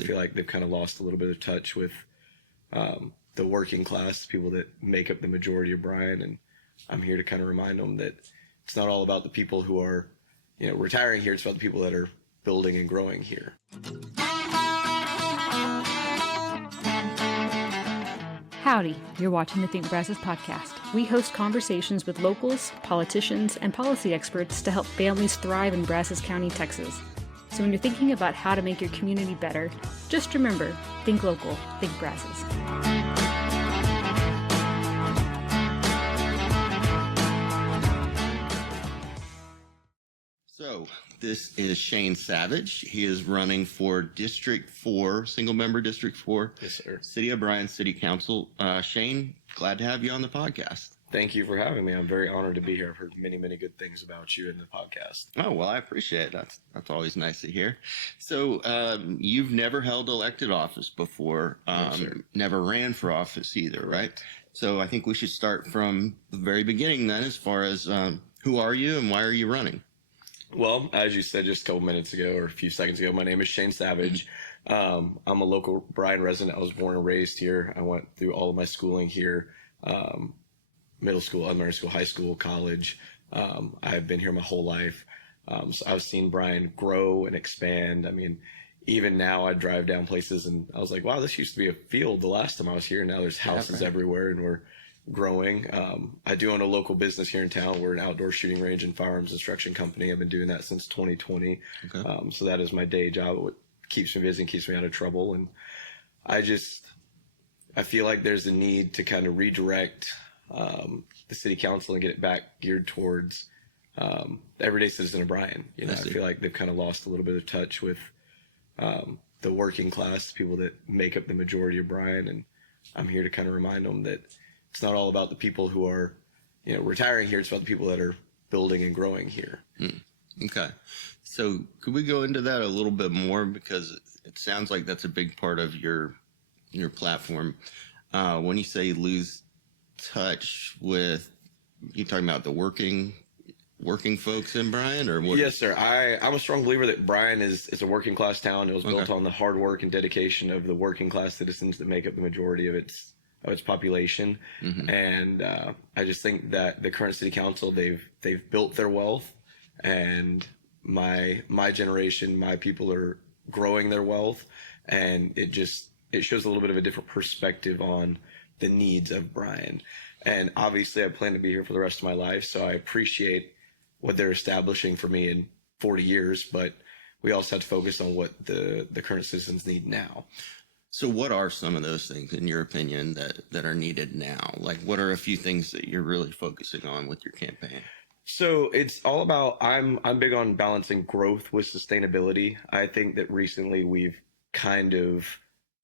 I feel like they've kind of lost a little bit of touch with the working class, people that make up the majority of Bryan. And I'm here to kind of remind them that it's not all about the people who are, retiring here. It's about the people that are building and growing here. Howdy, you're watching the Think Brazos Podcast. We host conversations with locals, politicians, and policy experts to help families thrive in Brazos County, Texas. So when you're thinking about how to make your community better, just remember, think local, think Brazos. So this is Shane Savage. He is running for District 4, single-member District 4. Yes, sir. City of Bryan City Council. Shane, glad to have you on the podcast. Thank you for having me. I'm very honored to be here. I've heard many, many good things about you in the podcast. Oh, well, I appreciate it. That's always nice to hear. So you've never held elected office before, never ran for office either, right? So I think we should start from the very beginning then, as far as who are you and why are you running? Well, as you said just a couple minutes ago or a few seconds ago, my name is Shane Savage. I'm a local Bryan resident. I was born and raised here. I went through all of my schooling here, middle school, elementary school, high school, college. I've been here my whole life. So I've seen Bryan grow and expand. I mean, even now I drive down places and I was like, wow, this used to be a field the last time I was here. Now there's houses everywhere and we're growing. I do own a local business here in town. We're an outdoor shooting range and firearms instruction company. I've been doing that since 2020. Okay. So that is my day job. It keeps me busy and keeps me out of trouble. And I feel like there's a need to kind of redirect the city council and get it back geared towards the everyday citizen of Bryan. I feel like they've kind of lost a little bit of touch with the working class, people that make up the majority of Bryan. And I'm here to kind of remind them that it's not all about the people who are, retiring here. It's about the people that are building and growing here. Okay. So could we go into that a little bit more? Because it sounds like that's a big part of your platform. When you say lose touch with, you talking about the working folks in Bryan, or what? Yes, sir. I'm a strong believer that Bryan is a working class town. It was built on the hard work and dedication of the working class citizens that make up the majority of its population. And I just think that the current city council, they've built their wealth, and my generation, my people are growing their wealth, and it shows a little bit of a different perspective on the needs of Bryan. And obviously I plan to be here for the rest of my life, so I appreciate what they're establishing for me in 40 years, but we also have to focus on what the current citizens need now. So what are some of those things, in your opinion, that are needed now? Like, what are a few things that you're really focusing on with your campaign? So it's all about, I'm big on balancing growth with sustainability. I think that recently we've kind of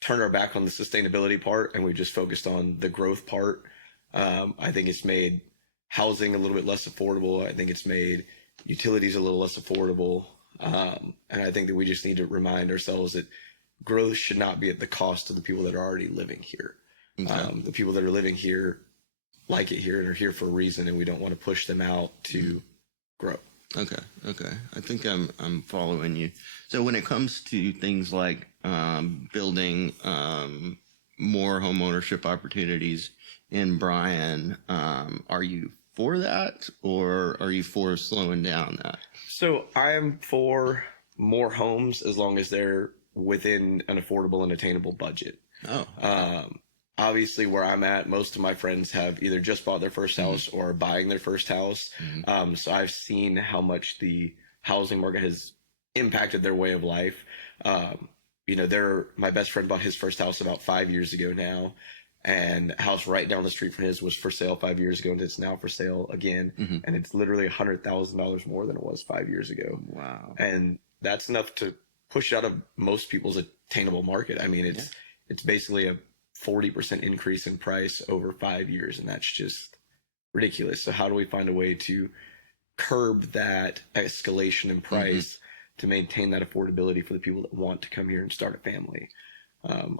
turned our back on the sustainability part and we've just focused on the growth part. I think it's made housing a little bit less affordable. I think it's made utilities a little less affordable. And I think that we just need to remind ourselves that growth should not be at the cost of the people that are already living here. Okay. The people that are living here like it here and are here for a reason, and we don't want to push them out to grow. Okay. I think I'm following you. So when it comes to things like building more home ownership opportunities in Bryan, are you for that, or are you for slowing down that? So I am for more homes as long as they're within an affordable and attainable budget. Obviously where I'm at, most of my friends have either just bought their first house or are buying their first house. So I've seen how much the housing market has impacted their way of life. My best friend bought his first house about 5 years ago now, and a house right down the street from his was for sale 5 years ago, and it's now for sale again. And it's literally $100,000 more than it was 5 years ago. Wow. And that's enough to push out of most people's attainable market. I mean, it's basically a 40% increase in price over 5 years, and that's just ridiculous. So how do we find a way to curb that escalation in price to maintain that affordability for the people that want to come here and start a family?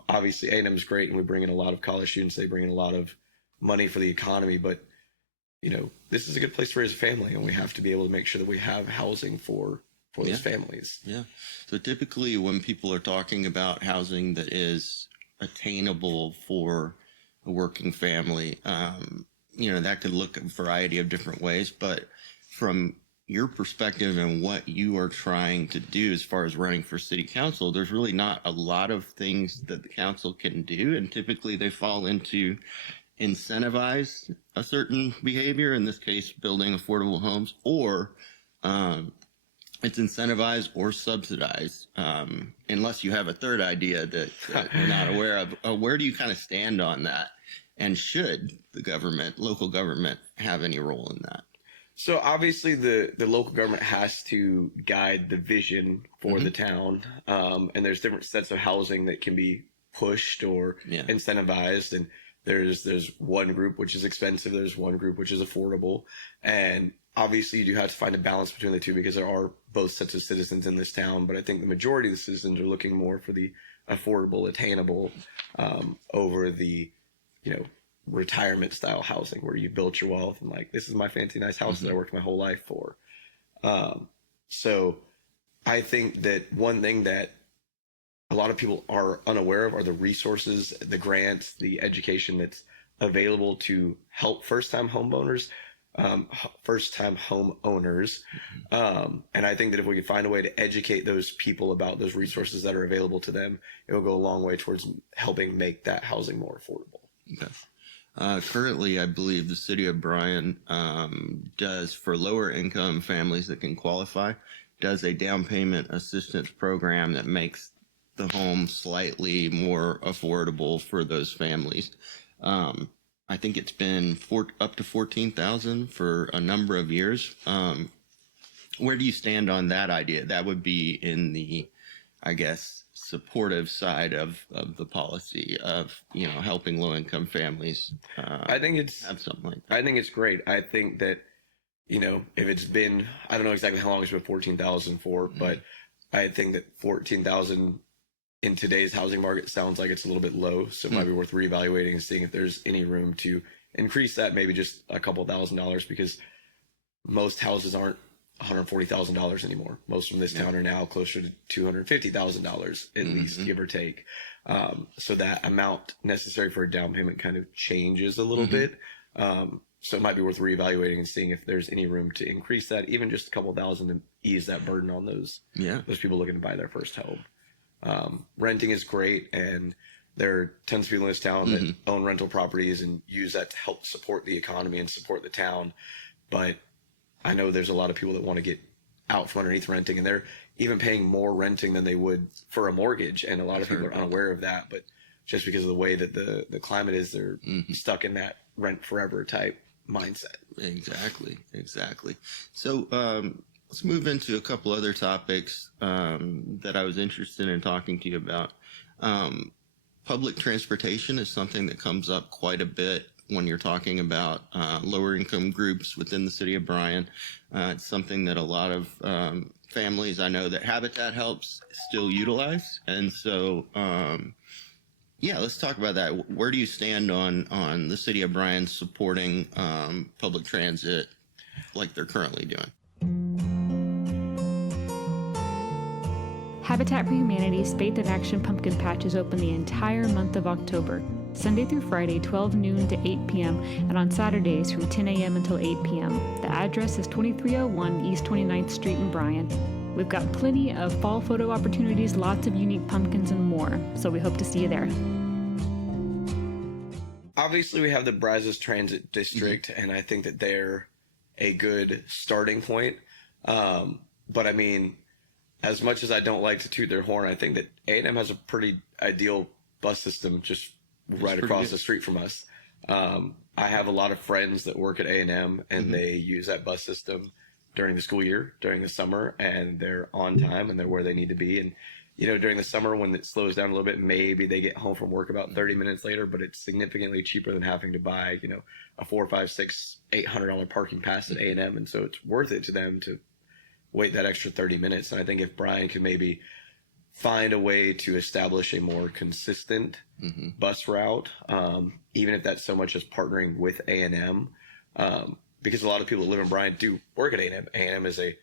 Obviously A&M is great, and we bring in a lot of college students. They bring in a lot of money for the economy, but this is a good place to raise a family, and we have to be able to make sure that we have housing for for those families. Yeah. So typically when people are talking about housing that is attainable for a working family, that could look a variety of different ways, but from your perspective and what you are trying to do as far as running for city council, there's really not a lot of things that the council can do. And typically they fall into incentivize a certain behavior, in this case, building affordable homes, or it's incentivize or subsidize, unless you have a third idea that we're not aware of. Where do you kind of stand on that? And should the local government, have any role in that? So obviously the local government has to guide the vision for the town. And there's different sets of housing that can be pushed or incentivized. And there's one group which is expensive. There's one group which is affordable. And obviously you do have to find a balance between the two, because there are both sets of citizens in this town. But I think the majority of the citizens are looking more for the affordable, attainable, over the, retirement style housing where you built your wealth and like, this is my fancy nice house that I worked my whole life for. So I think that one thing that a lot of people are unaware of are the resources, the grants, the education that's available to help first-time homeowners. And I think that if we could find a way to educate those people about those resources that are available to them, it will go a long way towards helping make that housing more affordable. Okay. Currently, I believe the city of Bryan does, for lower income families that can qualify, does a down payment assistance program that makes the home slightly more affordable for those families. I think it's been up to $14,000 for a number of years. Where do you stand on that idea? That would be in the, I guess, supportive side of the policy of, helping low income families. I think have something like that. I think it's great. I think that, if it's been, I don't know exactly how long it's been 14,000 for, but I think that 14,000 in today's housing market sounds like it's a little bit low. So it might be worth reevaluating and seeing if there's any room to increase that, maybe just a couple $1,000s, because most houses aren't $140,000 anymore. Most from this town are now closer to $250,000 at least, give or take. So that amount necessary for a down payment kind of changes a little bit. So it might be worth reevaluating and seeing if there's any room to increase that, even just a couple $1,000, to ease that burden on those people looking to buy their first home. Renting is great, and there are tons of people in this town that own rental properties and use that to help support the economy and support the town. But I know there's a lot of people that want to get out from underneath renting, and they're even paying more renting than they would for a mortgage. And a lot of people are unaware of that, but just because of the way that the climate is, they're stuck in that rent forever type mindset. Exactly. So let's move into a couple other topics that I was interested in talking to you about. Public transportation is something that comes up quite a bit when you're talking about lower income groups within the city of Bryan. It's something that a lot of families I know that Habitat helps still utilize. And so, let's talk about that. Where do you stand on the city of Bryan supporting public transit like they're currently doing? Habitat for Humanity's Faith in Action Pumpkin Patch is open the entire month of October, Sunday through Friday, 12 noon to 8 p.m., and on Saturdays from 10 a.m. until 8 p.m. The address is 2301 East 29th Street in Bryan. We've got plenty of fall photo opportunities, lots of unique pumpkins, and more, so we hope to see you there. Obviously, we have the Brazos Transit District, and I think that they're a good starting point. But I mean, as much as I don't like to toot their horn, I think that A&M has a pretty ideal bus system just right across the street from us. I have a lot of friends that work at A&M, and they use that bus system during the school year, during the summer, and they're on time and they're where they need to be. And, during the summer when it slows down a little bit, maybe they get home from work about 30 minutes later, but it's significantly cheaper than having to buy, a $400, $500, $600, $800 parking pass at A&M. And so it's worth it to them to wait that extra 30 minutes. And I think if Bryan could maybe find a way to establish a more consistent bus route, even if that's so much as partnering with A&M, because a lot of people that live in Bryan do work at A&M. A&M is a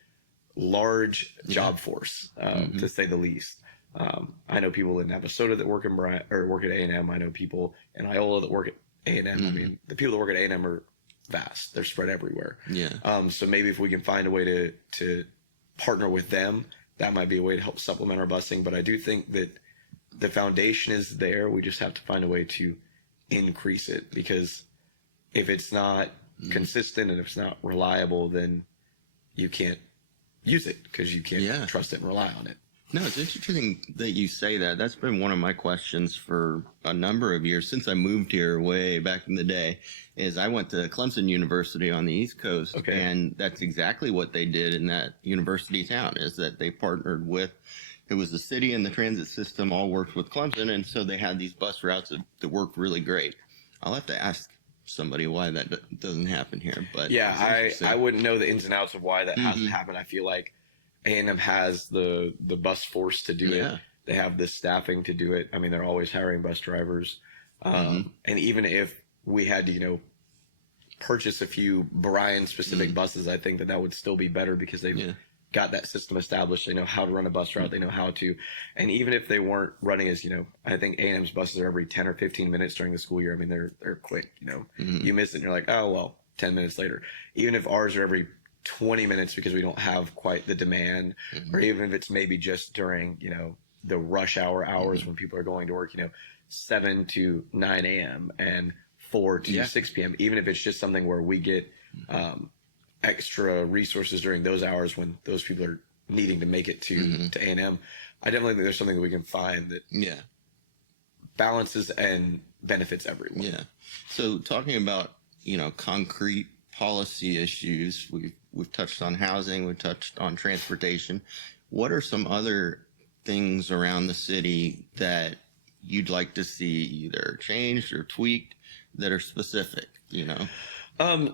large job force, to say the least. I know people in Navasota that work work at A&M. I know people in Iola that work at A&M. I mean, the people that work at A&M are vast. They're spread everywhere. Yeah. So maybe if we can find a way to partner with them, that might be a way to help supplement our busing. But I do think that the foundation is there. We just have to find a way to increase it, because if it's not consistent and if it's not reliable, then you can't use it, because you can't trust it and rely on it. No, it's interesting that you say that. That's been one of my questions for a number of years since I moved here way back in the day. Is I went to Clemson University on the East Coast, and that's exactly what they did in that university town. Is that they partnered with, it was the city and the transit system all worked with Clemson, and so they had these bus routes that worked really great. I'll have to ask somebody why that doesn't happen here, but yeah, I wouldn't know the ins and outs of why that hasn't happened. I feel like A&M has the bus force to do it. They have the staffing to do it. I mean, they're always hiring bus drivers. And even if we had to, purchase a few Bryan specific buses, I think that would still be better, because they've got that system established. They know how to run a bus route. They know how to, and even if they weren't running as, I think A&M's buses are every 10 or 15 minutes during the school year. I mean, they're quick, you miss it and you're like, oh, well, 10 minutes later. Even if ours are every 20 minutes because we don't have quite the demand, or even if it's maybe just during, the rush hours when people are going to work, 7 to 9 a.m. and 4 to 6 p.m., even if it's just something where we get extra resources during those hours when those people are needing to make it to A&M, I definitely think there's something that we can find that balances and benefits everyone. Yeah. So talking about, concrete policy issues, we've touched on housing, we've touched on transportation. What are some other things around the city that you'd like to see either changed or tweaked that are specific,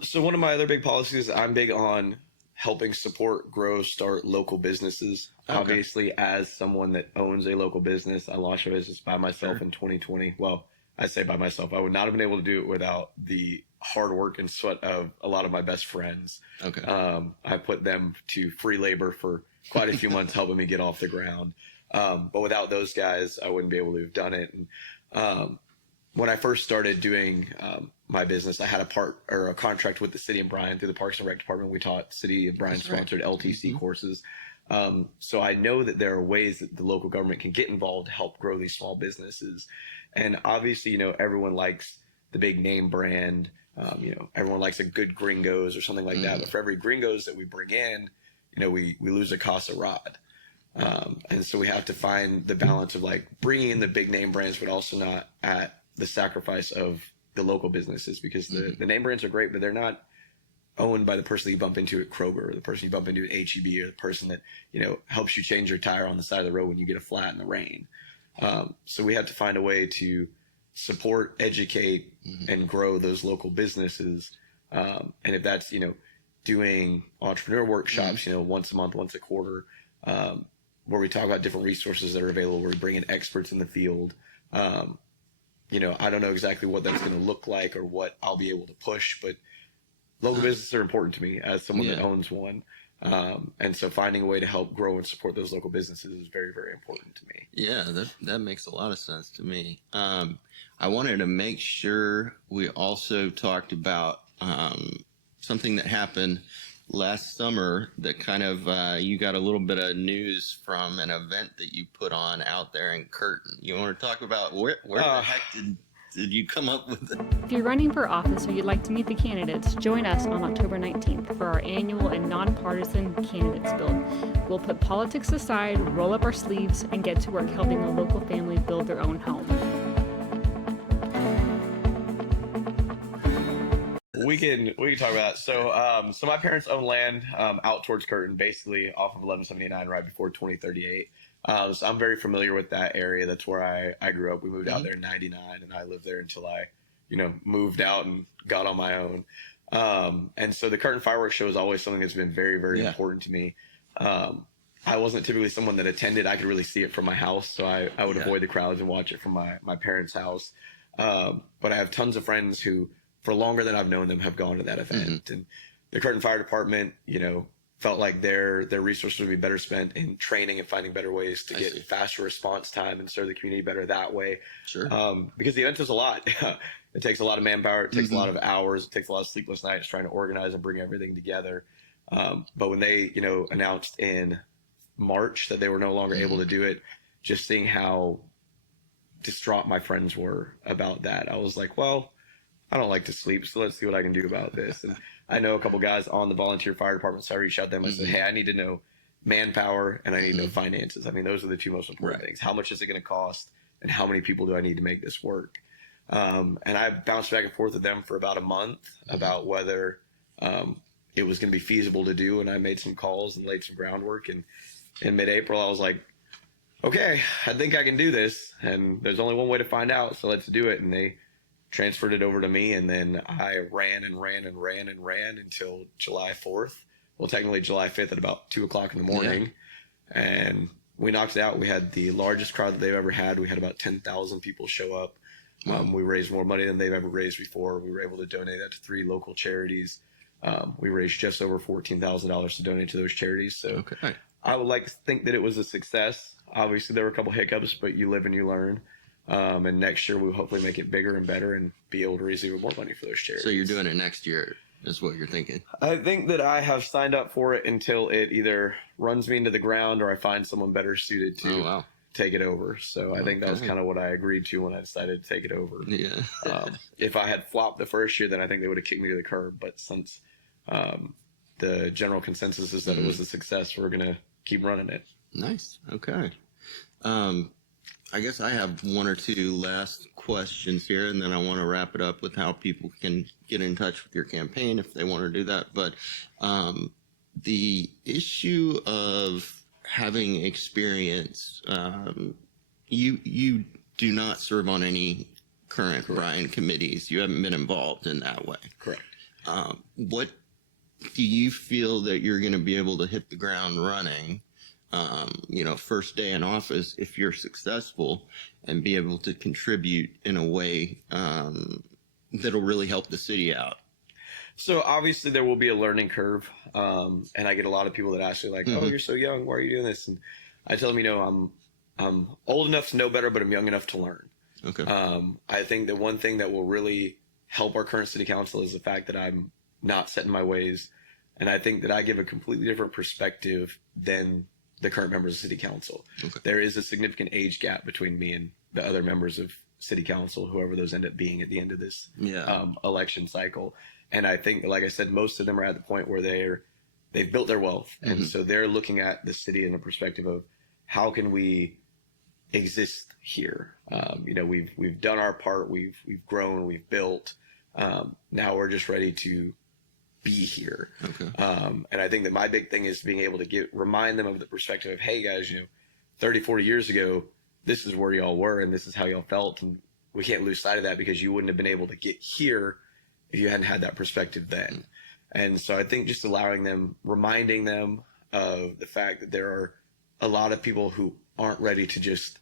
So one of my other big policies, I'm big on helping support, grow, start local businesses. Obviously, as someone that owns a local business, I launched a business by myself in 2020. Well, I say by myself. I would not have been able to do it without the hard work and sweat of a lot of my best friends. I put them to free labor for quite a few months, helping me get off the ground. But without those guys, I wouldn't be able to have done it. And when I first started doing my business, I had a contract with the city of Bryan through the Parks and Rec department. We taught city of Bryan sponsored LTC courses. So I know that there are ways that the local government can get involved to help grow these small businesses. And obviously, everyone likes the big name brand. Everyone likes a good Gringos or something like that. But for every Gringos that we bring in, we lose a Casa Rod. And so we have to find the balance of bringing in the big name brands, but also not at the sacrifice of the local businesses, because the name brands are great, but they're not owned by the person that you bump into at Kroger, or the person you bump into at HEB, or the person that, helps you change your tire on the side of the road when you get a flat in the rain. So we have to find a way to support, educate, and grow those local businesses. And if that's, doing entrepreneur workshops, once a month, once a quarter, where we talk about different resources that are available, where we bring in experts in the field. I don't know exactly what that's going to look like or what I'll be able to push, but local businesses are important to me as someone that owns one. And so finding a way to help grow and support those local businesses is very, very important to me. Yeah, that makes a lot of sense to me. I wanted to make sure we also talked about something that happened last summer that kind of you got a little bit of news from an event that you put on out there in Kurten. You want to talk about where the heck did you come up with it? If you're running for office or you'd like to meet the candidates, join us on October 19th for our annual and nonpartisan candidates build. We'll put politics aside, roll up our sleeves, and get to work helping a local family build their own home. We can talk about that. So my parents own land out towards Kurten, basically off of 1179, right before 2038. So I'm very familiar with that area. That's where I grew up. We moved out there in 99, and I lived there until I, moved out and got on my own. And so the Kurten Firework show is always something that's been very, very important to me. I wasn't typically someone that attended. I could really see it from my house, so I would avoid the crowds and watch it from my parents' house. But I have tons of friends who, for longer than I've known them, have gone to that event. And the Kurten Fire Department, felt like their resources would be better spent in training and finding better ways to get faster response time and serve the community better that way. Sure. Because the event is a lot. It takes a lot of manpower. It takes a lot of hours. It takes a lot of sleepless nights trying to organize and bring everything together. But when they, announced in March that they were no longer able to do it, just seeing how distraught my friends were about that, I was like, well, I don't like to sleep, so let's see what I can do about this. And I know a couple guys on the volunteer fire department, so I reached out to them. I said, hey, I need to know manpower and I need to know finances. I mean, those are the two most important things. How much is it going to cost and how many people do I need to make this work? And I bounced back and forth with them for about a month about whether it was going to be feasible to do. And I made some calls and laid some groundwork. And in mid-April, I was like, okay, I think I can do this. And there's only one way to find out, so let's do it. And they transferred it over to me, and then I ran until July 4th. Well, technically July 5th at about 2 o'clock in the morning. Yeah. And we knocked it out. We had the largest crowd that they've ever had. We had about 10,000 people show up. We raised more money than they've ever raised before. We were able to donate that to 3 local charities. We raised just over $14,000 to donate to those charities. So I would like to think that it was a success. Obviously, there were a couple hiccups, but you live and you learn. And next year we'll hopefully make it bigger and better and be able to raise even more money for those charities. So you're doing it next year is what you're thinking? I think that I have signed up for it until it either runs me into the ground or I find someone better suited to take it over. So I think that was kind of what I agreed to when I decided to take it over. Yeah. If I had flopped the first year, then I think they would have kicked me to the curb. But since the general consensus is that it was a success, we're going to keep running it. Nice. Okay. I guess I have one or two last questions here, and then I want to wrap it up with how people can get in touch with your campaign if they want to do that. But the issue of having experience, you do not serve on any current Bryan committees. You haven't been involved in that way. Correct. What do you feel that you're going to be able to hit the ground running? First day in office, if you're successful and be able to contribute in a way that'll really help the city out? So obviously there will be a learning curve. And I get a lot of people that ask me like, oh, you're so young. Why are you doing this? And I tell them, I'm old enough to know better, but I'm young enough to learn. Okay. I think that one thing that will really help our current city council is the fact that I'm not set in my ways. And I think that I give a completely different perspective than the current members of city council. Okay. There is a significant age gap between me and the other members of city council, whoever those end up being at the end of this election cycle. And I think, like I said, most of them are at the point where they've built their wealth. And so they're looking at the city in a perspective of how can we exist here? We've done our part. We've grown, we've built. Now we're just ready to be here. Okay. And I think that my big thing is being able to remind them of the perspective of, hey guys, 30, 40 years ago, this is where y'all were and this is how y'all felt. And we can't lose sight of that because you wouldn't have been able to get here if you hadn't had that perspective then. And so I think just reminding them of the fact that there are a lot of people who aren't ready to just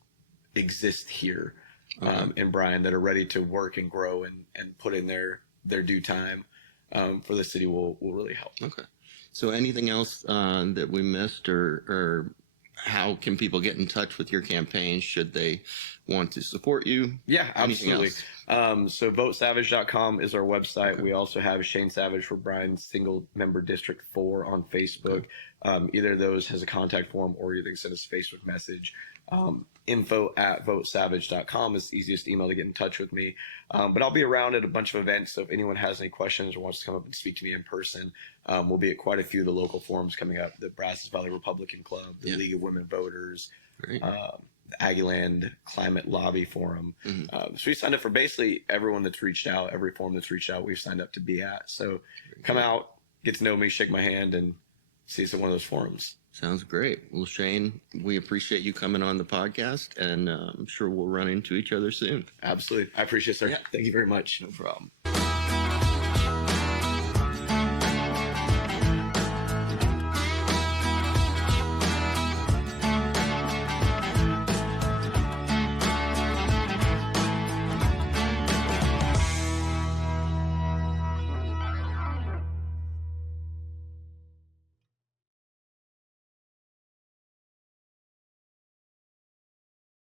exist here in Bryan, that are ready to work and grow and put in their due time for the city will really help. Okay. So anything else that we missed, or how can people get in touch with your campaign should they want to support you? Yeah, absolutely. So votesavage.com is our website. Okay. We also have Shane Savage for Bryan Single Member District 4 on Facebook. Okay. Either of those has a contact form, or you can send us a Facebook message. info@votesavage.com is the easiest email to get in touch with me. But I'll be around at a bunch of events, so if anyone has any questions or wants to come up and speak to me in person, we'll be at quite a few of the local forums coming up: the Brazos Valley Republican Club, the League of Women Voters, the Aggieland Climate Lobby Forum. So we signed up for basically everyone that's reached out, every forum that's reached out, we've signed up to be at. So come out, get to know me, shake my hand, and see us at one of those forums. Sounds great. Well, Shane, we appreciate you coming on the podcast, and I'm sure we'll run into each other soon. Absolutely. I appreciate it, sir. Yeah. Thank you very much. No problem.